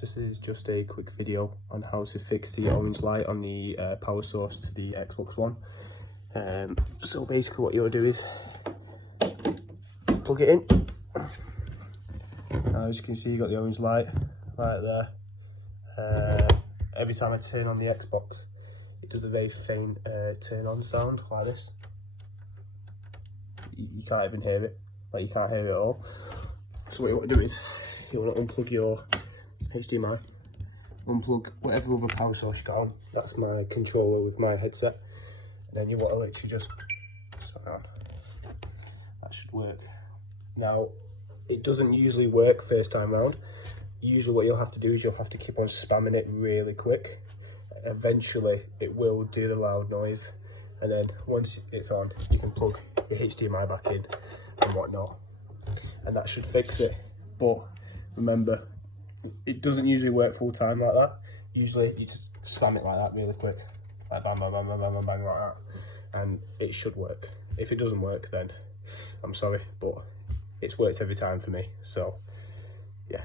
This is just a quick video on how to fix the orange light on the power source to the Xbox One. So basically what you want to do is plug it in. As you can see, you got the orange light right there. Every time I turn on the Xbox, it does a very faint turn on sound like this. You can't even hear it, like you can't hear it at all. So what you want to do is you want to unplug your HDMI, unplug whatever other power source you got on. That's my controller with my headset, and then you want to literally just set down. That should work. Now, it doesn't usually work first time round. Usually what you'll have to do is you'll have to keep on spamming it really quick. Eventually it will do the loud noise, and then once it's on, you can plug your HDMI back in and whatnot, and that should fix it. But remember, it doesn't usually work full time like that. Usually you just spam it like that really quick, like bang, bang, bang, bang, bang, bang, bang, like that, and it should work. If it doesn't work, then I'm sorry, but it's worked every time for me. So yeah.